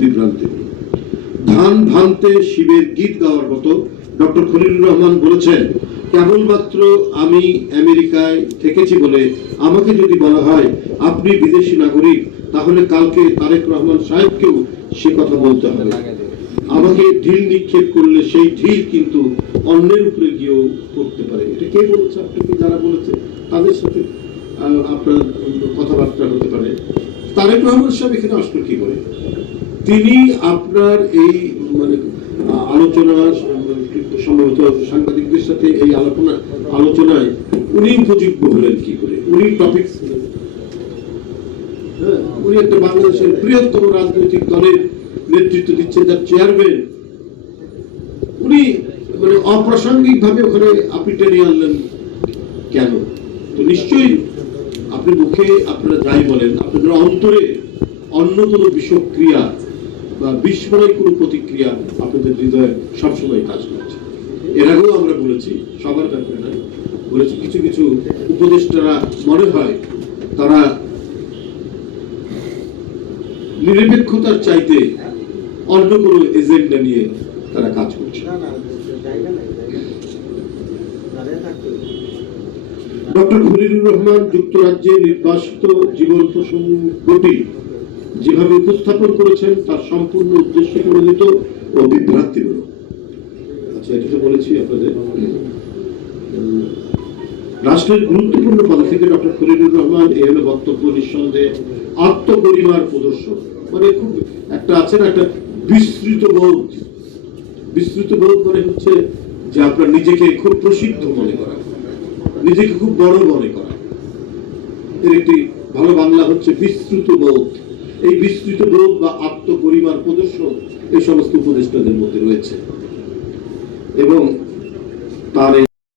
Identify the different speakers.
Speaker 1: বিভ্রান্তিমূলক ধান ভাঙতে শিবের গীত গাওয়ার মতো ডক্টর খলিলুর রহমান বলেছেন, কেবলমাত্র আমি আমেরিকায় থেকেছি বলে আমাকে যদি বলা হয় আপনি বিদেশি নাগরিক, তাহলে কালকে তারেক রহমান সাহেবকেও সে কথা বলতে হবে। আমাকে ঢিল নিক্ষেপ করলে সেই ঢিল কিন্তু অন্যের উপরে গিয়েও পড়তে পারে। এটা কে বলেছে? আপনাকে যারা বলেছে? তাদের সাথে আপনার কথাবার্তা হতে পারে। তারেক রহমান সাহেব এখানে আসলো কি করে? তিনি আপনার এই মানে আলোচনা সম্ভবত সাংবাদিকদের সাথে এই আলোচনা আলোচনায় উনি উপযোগ্য হলেন কি করে? উনি টপিক হ্যাঁ, উনি একটা বাংলাদেশের বৃহত্তম রাজনৈতিক দলের নেতৃত্ব যার চেয়ারম্যান উনি মানে অপ্রাসঙ্গিক ভাবে ওখানে আপনি টেনে আনলেন কেন? তো নিশ্চয়ই আপনি মুখে আপনারা যাই বলেন আপনাদের অন্তরে অন্য কোনো বিষক্রিয়া বা বিস্ময় কোনো প্রতিক্রিয়া আপনাদের হৃদয়ে সবসময় কাজ করছে। এর আগেও আমরা বলেছি সবার ব্যাপারে নয় বলেছি কিছু কিছু উপদেষ্টারা মনে হয় তারা নিরপেক্ষতার চাইতে অন্য কোনো এজেন্ডা নিয়ে তারা কাজ করছে। ডক্টর খলিলুর রহমান যুক্তরাজ্যে নির্বাসিত জীবন প্রসঙ্গটি যেভাবে উপস্থাপন করেছেন, তার সম্পূর্ণ উদ্দেশ্য প্রণোদিত ও বিভ্রান্তিমূলক আচ্ছা এটা তো বলেছি আপনাদের। রাষ্ট্রের গুরুত্বপূর্ণ পদে থেকে ডক্টর খলিলুর রহমান এ হলো বক্তব্য নিঃসন্দেহে আত্মপরিমার প্রদর্শন। মানে খুব একটা আছে না, একটা বিস্তৃত বোধ। বিস্তৃত বোধ মানে হচ্ছে যে আপনার নিজেকে খুব প্রসিদ্ধ মনে করা, নিজেকে খুব বড় মনে করা। এর একটি ভালো বাংলা হচ্ছে বিস্তৃত বোধ। এই বিস্তৃত বোধ বা আত্ম পরিবার প্রদর্শন এই সমস্ত উপদেষ্টাদের মধ্যে রয়েছে। এবং তার